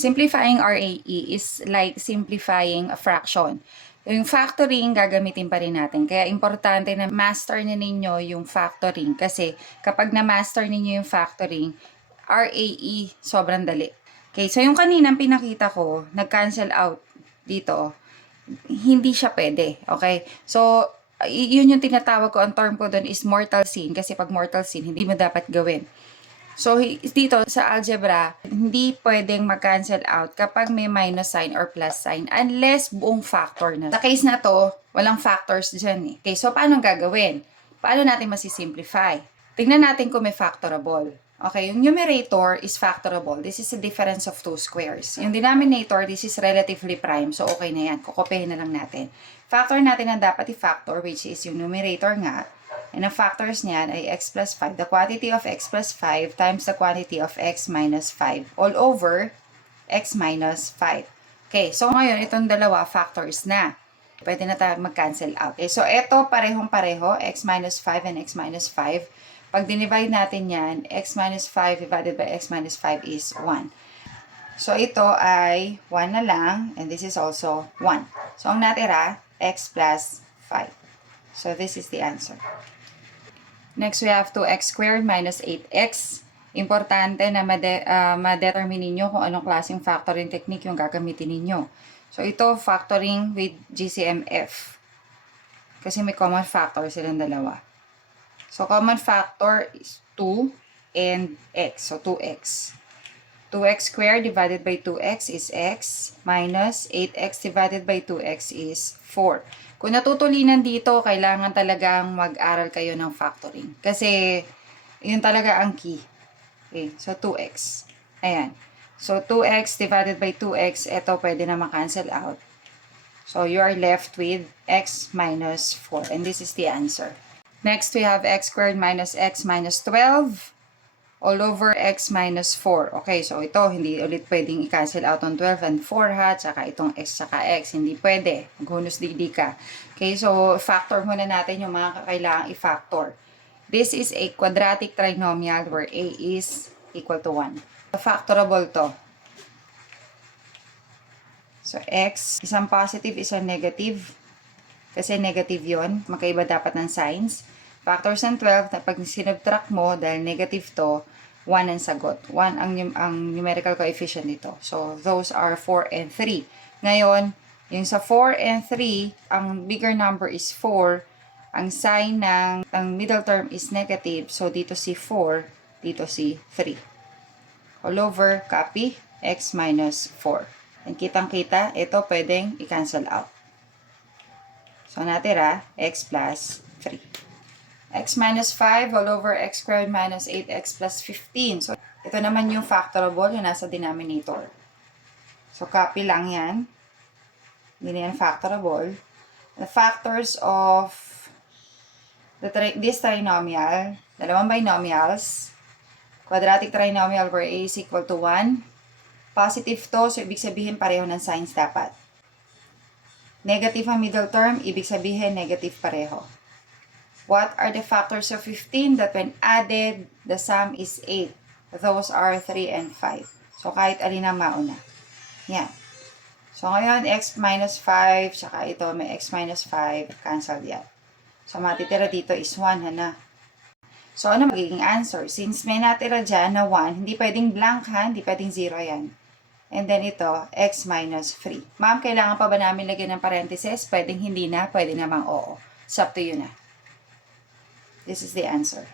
Simplifying RAE is like simplifying a fraction. Yung factoring, gagamitin pa rin natin. Kaya importante na master na ninyo yung factoring. Kasi kapag na-master ninyo yung factoring, RAE, sobrang dali. Okay, so yung kaninang pinakita ko, nag-cancel out dito, hindi siya pwede. Okay, so yun yung tinatawag ko, ang term ko doon is mortal sin. Kasi pag mortal sin, hindi mo dapat gawin. So, dito sa algebra, hindi pwedeng mag-cancel out kapag may minus sign or plus sign unless buong factor na. Sa case na to, walang factors dyan eh. Okay, so paano gagawin? Paano natin masisimplify? Tingnan natin kung may factorable. Okay, yung numerator is factorable. This is the difference of two squares. Yung denominator, this is relatively prime. So, okay na yan. Kukopihin na lang natin. Factor natin ang dapat i-factor, which is yung numerator nga. And ang factors niyan ay x plus 5. The quantity of x plus 5 times the quantity of x minus 5 all over x minus 5. Okay, so ngayon itong dalawa factors na. Pwede na tayo mag-cancel out. Okay, so ito parehong-pareho, x minus 5 and x minus 5. Pag dinivide natin yan, x minus 5 divided by x minus 5 is 1. So ito ay 1 na lang, and this is also 1. So ang natira, x plus 5. So this is the answer. Next, we have 2x squared minus 8x. Importante na ma-determine ninyo kung anong klaseng factoring technique yung gagamitin ninyo. So, ito, factoring with GCMF. Kasi may common factor silang dalawa. So, common factor is 2 and x. So, 2x. 2x squared divided by 2x is x minus 8x divided by 2x is 4. Kung natutulinan dito, kailangan talagang mag-aral kayo ng factoring. Kasi, yun talaga ang key. Okay, so 2x. Ayan. So, 2x divided by 2x, ito pwede na ma-cancel out. So, you are left with x minus 4. And this is the answer. Next, we have x squared minus x minus 12 all over x minus 4. Okay, so ito, hindi ulit pwedeng i-cancel out on 12 and 4 ha, tsaka itong x tsaka x, hindi pwede. Maghunus digdi ka. Okay, so factor muna natin yung mga kakailangang i-factor. This is a quadratic trinomial where a is equal to 1. Factorable to. So x, isang positive, isang negative. Kasi negative yon, magkaiba dapat ng signs. Factors ng 12, pag sinubtract mo, dahil negative to, 1 ang sagot. 1 ang numerical coefficient nito. So, those are 4 and 3. Ngayon, yung sa 4 and 3, ang bigger number is 4. Ang sign ng middle term is negative. So, dito si 4, dito si 3. All over, copy, x minus 4. And kitang-kita, ito pwedeng i-cancel out. So, natira, x plus 3. X minus 5 all over x squared minus 8x plus 15. So, ito naman yung factorable, yung nasa denominator. So, copy lang yan. Hindi na yan factorable. The factors of this trinomial, dalawang binomials, quadratic trinomial where a is equal to 1. Positive to, so ibig sabihin pareho ng signs dapat. Negative ang middle term, ibig sabihin negative pareho. What are the factors of 15 that when added, the sum is 8? Those are 3 and 5. So, kahit alin ang mauna. Yan. So, ngayon, x minus 5, tsaka ito may x minus 5, cancel yan. So, matitira dito is 1, na. So, ano magiging answer? Since may natira dyan na 1, hindi pwedeng blank ha, hindi pwedeng 0 yan. And then ito, x minus 3. Ma'am, kailangan pa ba namin lagyan ng parentheses? Pwedeng hindi na, pwede namang oo. It's up to you na. This is the answer.